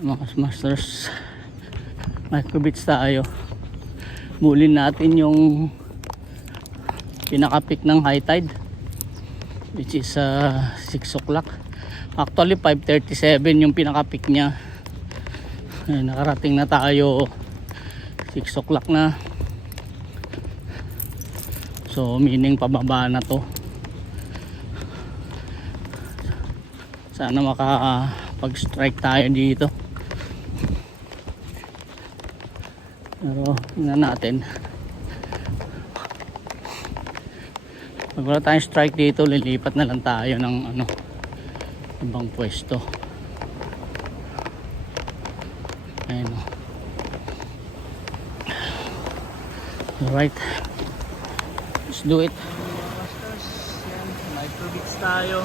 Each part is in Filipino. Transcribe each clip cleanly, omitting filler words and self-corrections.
Mga masters, microbits tayo. Bulin natin yung pinaka-peak ng high tide, which is 6 o'clock. Actually 5:37 yung pinaka-peak nya. Nakarating na tayo 6 o'clock na. So meaning pababa na to. Sana makapag-strike tayo dito. Pero tingnan natin. Pag wala tayong strike dito, lilipat na lang tayo ng ibang pwesto. Ayun o. Alright, let's do it. Masters, yan, microbits tayo.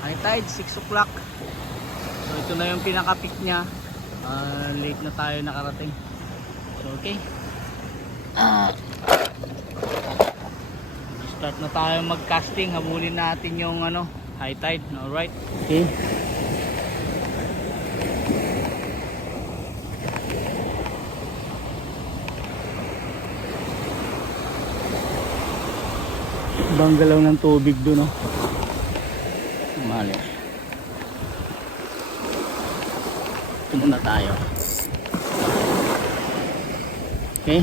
High tide 6 o'clock. So ito na yung pinaka-peak nya. Late na tayo nakarating. So okay, start na tayo mag-casting. Habulin natin yung high tide. Alright, okay. Ibang galaw ng tubig doon, oh. Mali. Ito muna tayo. Okay.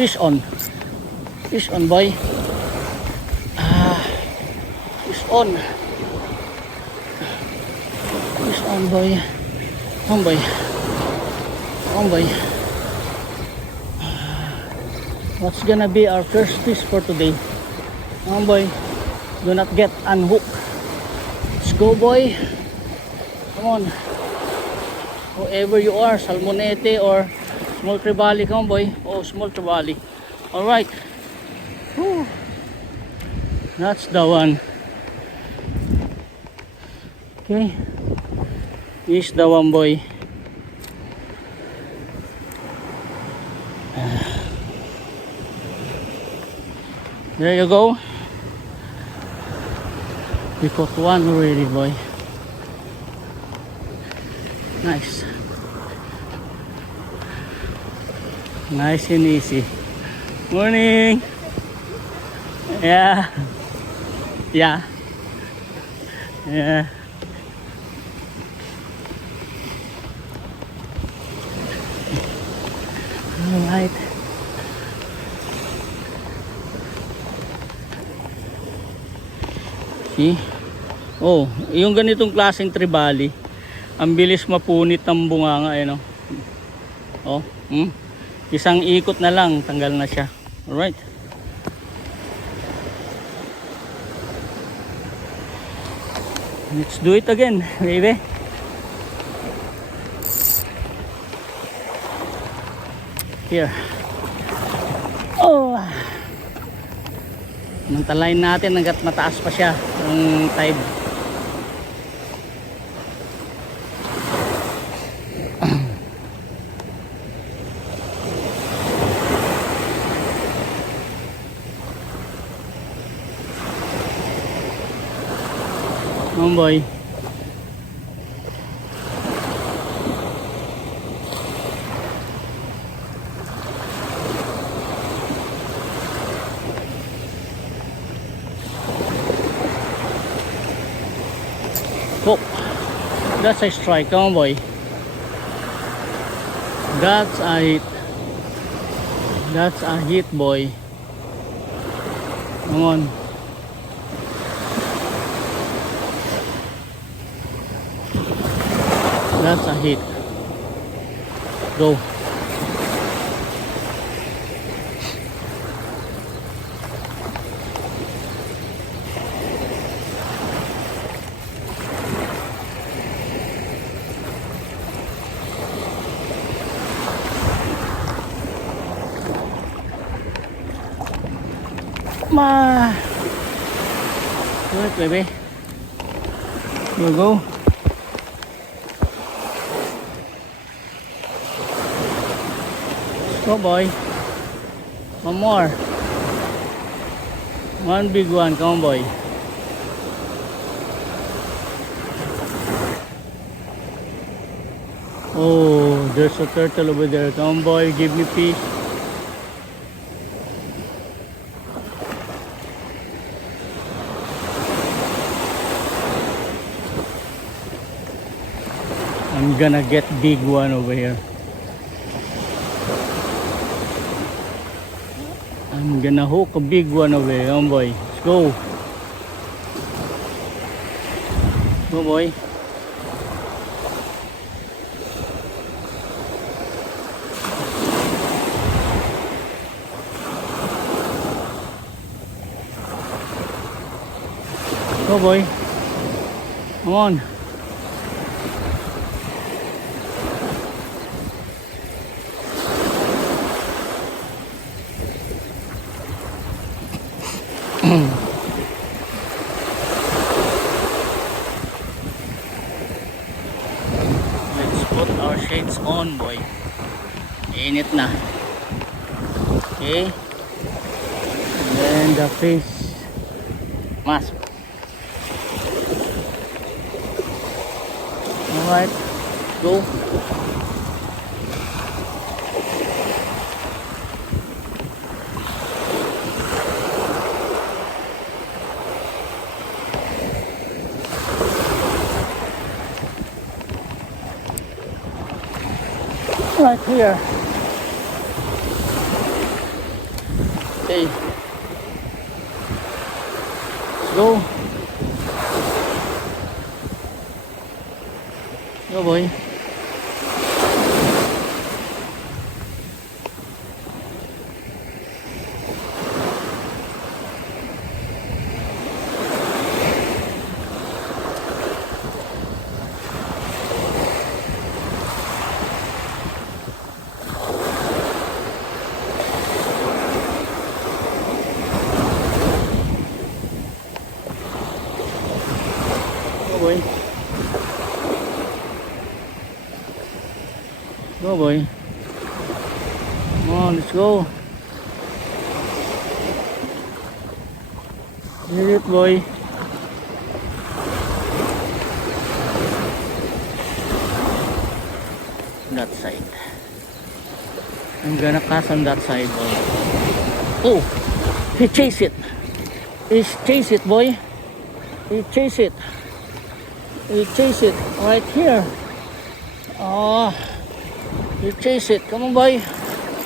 Fish on. Fish on, boy. Fish on. Fish on, boy. Come on, boy. Come on, boy. What's gonna be our first fish for today? Come on, boy. Do not get unhooked. Let's go, boy. Come on. Whoever you are, salmonete or small trevally, come on, boy. Oh, small trevally. All right. Whew. That's the one. Okay. This is the one, boy. There you go. We caught one already, boy. Nice. Nice and easy. Morning. Yeah. Yeah. Yeah. All right. See? Oh, yung ganitong klaseng trevally, ang bilis mapunit ng bunganga, eh, no? Oh, isang ikot na lang, tanggal na siya. Alright. Let's do it again, baby. Here. Oh. Mantalayin natin hanggat mataas pa siya ang tide. Oh boy. Oh, that's a strike, oh boy. That's a hit. That's a hit, boy. Come on. That's a hit. Go. mama. Do it, baby. Here we go. Let's go, boy. One more. One big one. Come on, boy. Oh, there's a turtle over there. Come on, boy. Give me peace. I'm gonna get big one over here. I'm gonna hook a big one over here. Come on, boy. Let's go. Go, boy. Go, boy. Come on. Let's put our shades on, boy. Init na. Okay. And then the face mask. Alright. Go. Right here. Okay. Let's go. Go, boy. Boy. Go, boy. Come on, let's go. Hit it, boy. That side. I'm gonna cast on that side, boy. Oh, he chased it. He chased it, boy. He chased it. You chase it right here. Oh, you chase it. Come on, boy.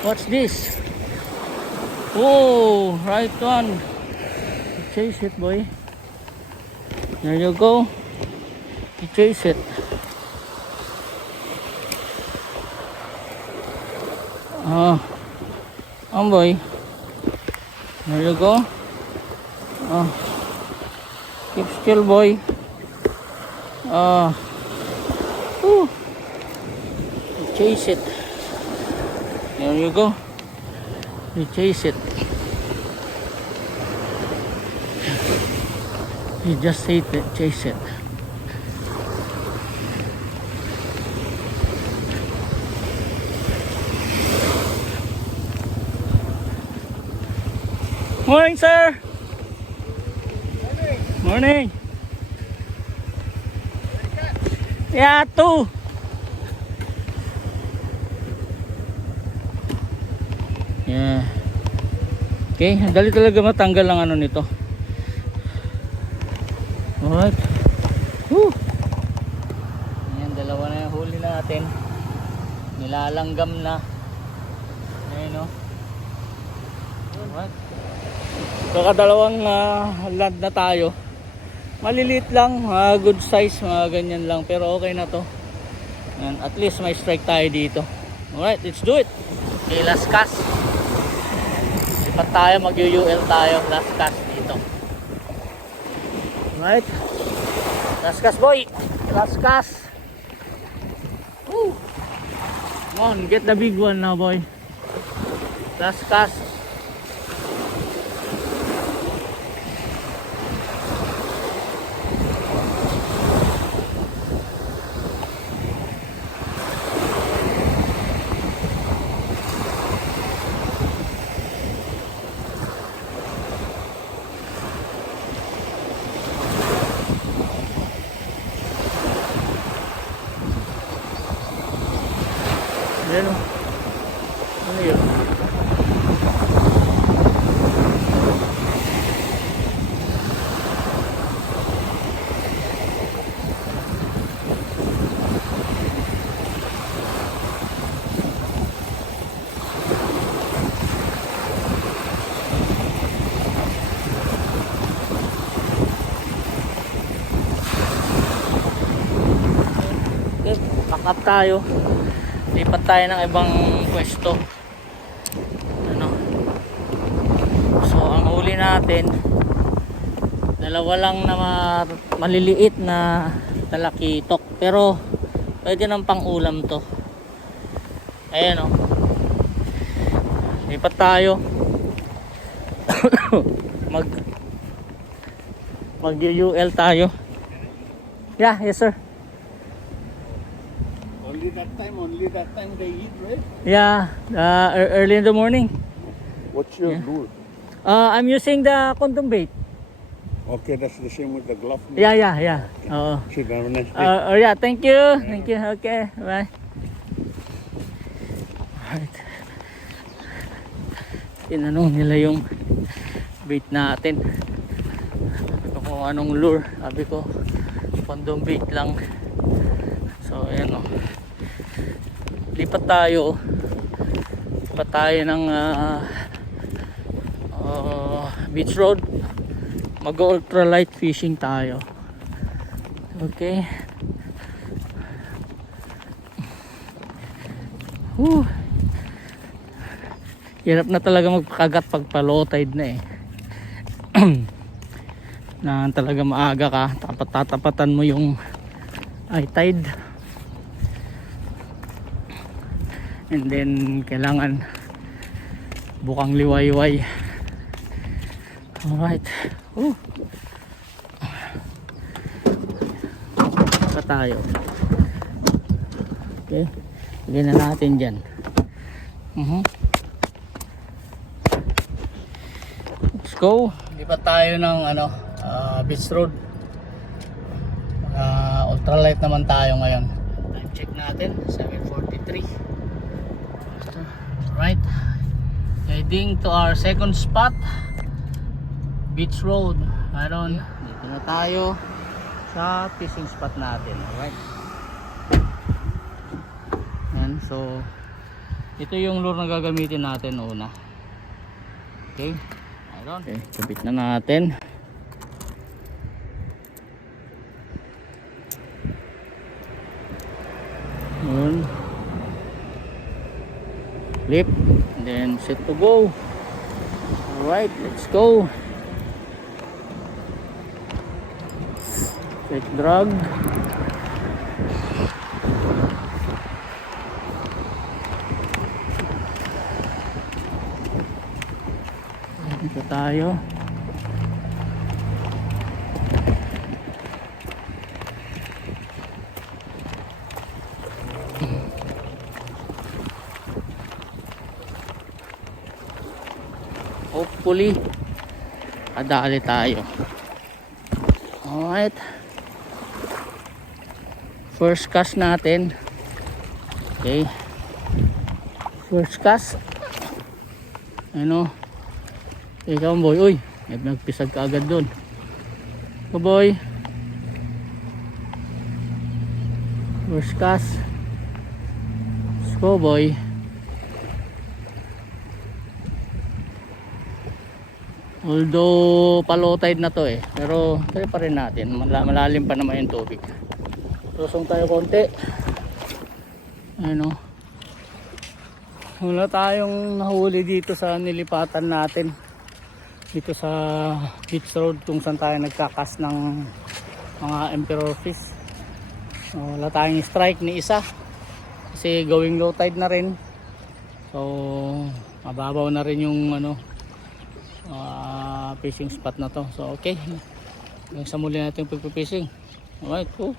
What's this? Oh, right one. You chase it, boy. There you go. You chase it. Boy. There you go. Keep still, boy. You chase it. There you go. You chase it. You just hate it. Chase it. Morning, sir. Morning. Yeah, 2. Yeah. Okay, dali talaga matanggal ang ano nito. Alright. Woo. Ayan, dalawa na yung huli natin. Nilalanggam na. Ayan, no. Alright. Kakadalawang land na tayo. Maliliit lang, good size, mga ganyan lang, pero okay na to. And at least may strike tayo dito. Alright, let's do it. Okay, last cast. Sipat tayo, mag-UL tayo. Last cast dito. Alright. Last cast, boy. Last cast. Woo. Come on, get the big one now, boy. Last cast. up tayo. Lipat tayo ng ibang pwesto. Ano? So ang huli natin, dalawa lang na maliliit na talakitok, pero pwede ng pang ulam to. Ayan o. Lipat tayo. mag UL tayo. Yeah, yes sir. Only that time they eat, right? Yeah, early in the morning. What's your lure? I'm using the condom bait. Okay, that's the same with the glove. Yeah. Oo. Should have a nice day. Yeah, thank you. Thank you. Okay, bye. Alright. Tinanong nila yung bait natin. Kung anong lure. Sabi ko, condom bait lang. So, ayan o. Lipat tayo. Lipat tayo ng beach road. Mag-ultralight fishing tayo. Okay. Hirap na talaga magpakagat pag low tide na eh. Na talaga maaga ka, tatapatan mo yung high tide. And then kailangan bukang liwayway. Alright. Pa tayo. Okay. Lagyan na natin dyan. Let's go. Lipat tayo ng beach road. Ultralight naman tayo ngayon. Time check natin 7:43. Right. Heading to our second spot, beach road. Mayroon. Dito na tayo sa fishing spot natin. Alright. Yan. So ito yung lure na gagamitin natin una. Okay. Okay, kapit na natin. Yun. Flip. And then set to go. Alright, let's go. Set drag. Dito tayo. Hopefully adali tayo. Alright, first cast natin. Okay, first cast. Ano, ikaw boy, uy, nagpisag ka agad dun. So boy, first cast. Let's go boy. Although pa low tide na to eh, pero try pa rin natin, malalim pa naman yung tubig. Lusong tayo konti. Ano, wala tayong nahuli dito sa nilipatan natin dito sa beach road kung saan tayo nagkakas ng mga emperor fish. So, wala tayong strike ni isa kasi going low tide na rin, so mababaw na rin yung fishing spot na to. So okay, hanggang sa muli natin pagpipishing. Alright, cool.